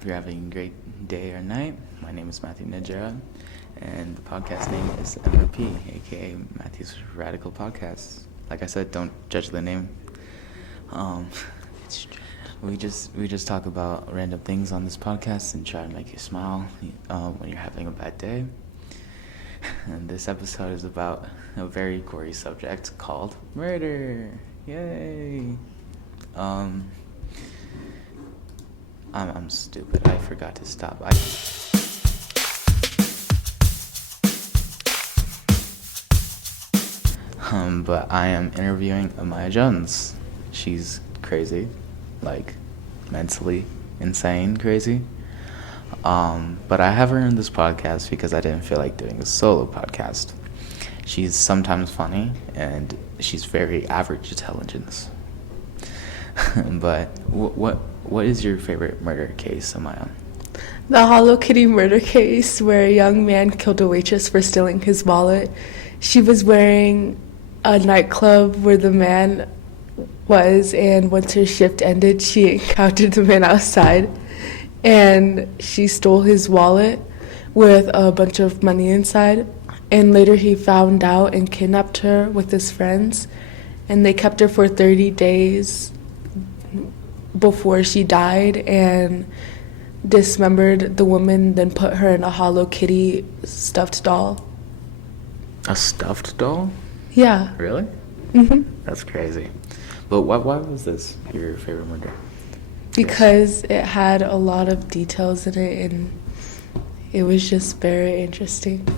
Hope you're having a great day or night. My name is Matthew Najera, and the podcast name is MRP, aka Matthew's Radical Podcast. Like I said, don't judge the name. We just talk about random things on this podcast and try to make you smile when you're having a bad day. And this episode is about a very gory subject called murder. Yay! I'm stupid. I forgot to stop. But I am interviewing Amaya Jones. She's crazy, like mentally insane crazy. But I have her in this podcast because I didn't feel like doing a solo podcast. She's sometimes funny and she's very average intelligence. But what is your favorite murder case, Amaya? The Hello Kitty murder case where a young man killed a waitress for stealing his wallet. She was wearing a nightclub where the man was, and once her shift ended, she encountered the man outside, and she stole his wallet with a bunch of money inside, and later he found out and kidnapped her with his friends, and they kept her for 30 days before she died and dismembered the woman, then put her in a Hello Kitty stuffed doll. A stuffed doll? Yeah. Really? Mm-hmm. That's crazy. But why was this your favorite murder? Because it had a lot of details in it and it was just very interesting.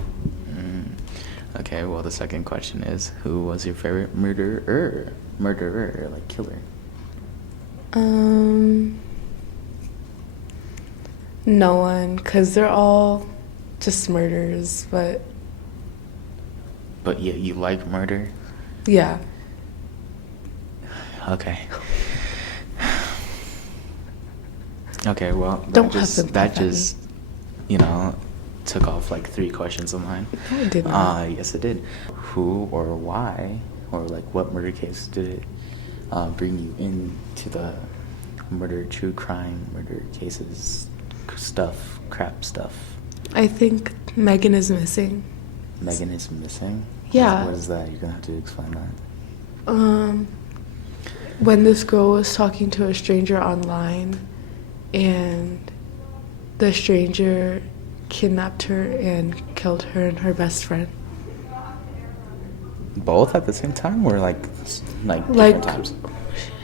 Okay, well, the second question is, who was your favorite murderer, like killer? No one, because they're all just murders, but you like murder? yeah. Okay. Okay, well, Don't that just took off like 3 questions of mine. No, it did not. Yes, it did. Who or why, or like what murder case did it bring you into the true crime murder cases crap stuff? I think Megan is missing. Megan is missing? Yeah. What is that? You're gonna have to explain that. When this girl was talking to a stranger online and the stranger kidnapped her and killed her and her best friend. Both at the same time, or like different times?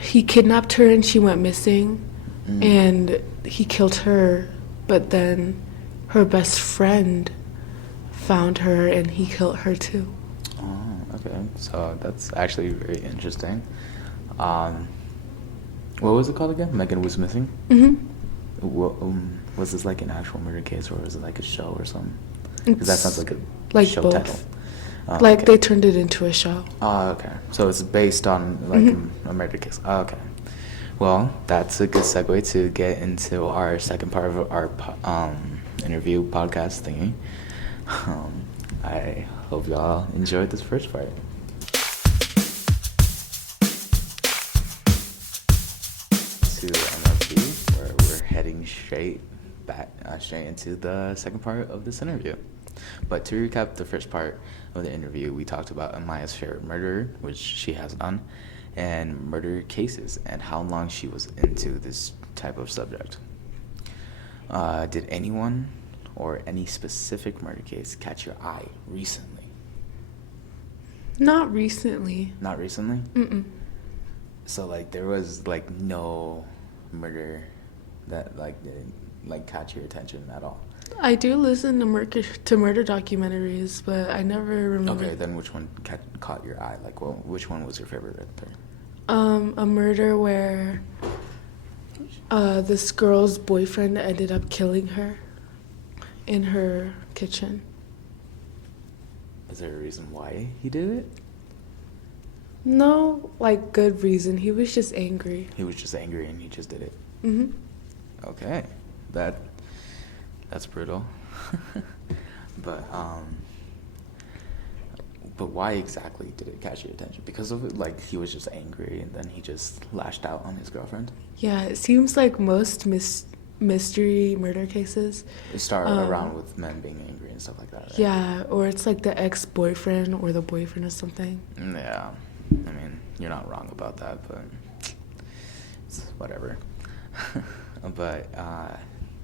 He kidnapped her and she went missing, and he killed her, but then her best friend found her and he killed her too. Oh, okay. So that's actually very interesting. What was it called again? Megan was missing? Mm-hmm. Was this like an actual murder case, or was it like a show or something? Because that sounds like a show both. title. Like okay. they turned it into a show. Oh, okay. So it's based on like a murder case. Oh, okay. Well, that's a good segue to get into our second part of our interview podcast thingy. I hope y'all enjoyed this first part. To MRP, where we're heading straight into the second part of this interview. But to recap the first part of the interview, we talked about Amaya's favorite murder, which she has done, and murder cases, and how long she was into this type of subject. Did anyone or any specific murder case catch your eye recently? Not recently. Not recently? Mm-mm. So like there was like no murder that like didn't like catch your attention at all? I do listen to murder documentaries, but I never remember. Okay, then which one caught your eye? Like, well, which one was your favorite right there? A murder where this girl's boyfriend ended up killing her in her kitchen. Is there a reason why he did it? No, like, good reason. He was just angry. He was just angry and he just did it. Mm-hmm. Okay, that's brutal. But why exactly did it catch your attention? Because of it, like, he was just angry and then he just lashed out on his girlfriend? Yeah, it seems like most mystery murder cases. They start around with men being angry and stuff like that, right? Yeah, or it's like the ex-boyfriend or the boyfriend or something. Yeah. I mean, you're not wrong about that, but it's whatever. But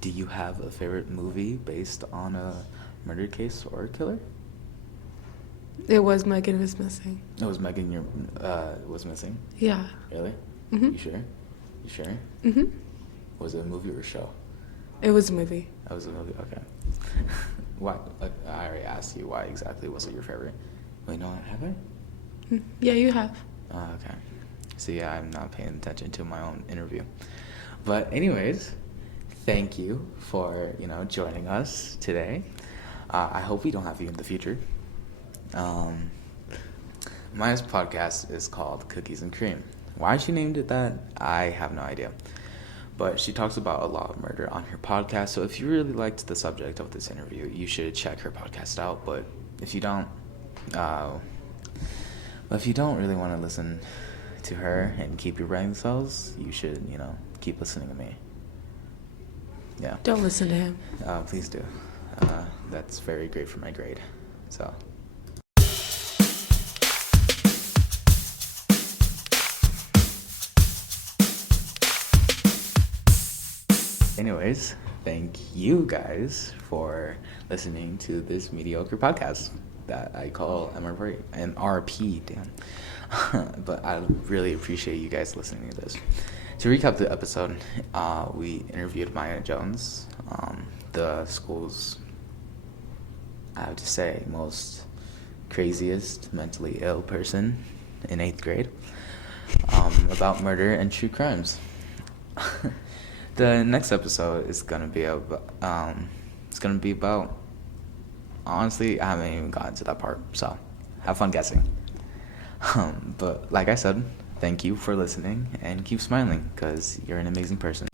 do you have a favorite movie based on a murder case or a killer? It was Megan Was Missing. It was Megan was missing? Yeah. Really? Mm-hmm. You sure? You sure? Mm-hmm. Was it a movie or a show? It was a movie. That was a movie, okay. Why? Like, I already asked you why exactly was it your favorite. Wait, no, have I? Yeah, you have. Oh, okay. So yeah, I'm not paying attention to my own interview. But anyways, thank you for, joining us today. I hope we don't have you in the future. My podcast is called Cookies and Cream. Why she named it that, I have no idea. But she talks about a lot of murder on her podcast, so if you really liked the subject of this interview, you should check her podcast out. But if you don't really want to listen to her and keep your brain cells, you should, keep listening to me. Yeah. Don't listen to him. Please do. That's very great for my grade. So. Anyways, thank you guys for listening to this mediocre podcast that I call MRP, damn. But I really appreciate you guys listening to this. To recap the episode, we interviewed Maya Jones, the school's, I have to say, most craziest mentally ill person in 8th grade, about murder and true crimes. The next episode is gonna be about, honestly, I haven't even gotten to that part, so have fun guessing. But like I said, thank you for listening and keep smiling, because you're an amazing person.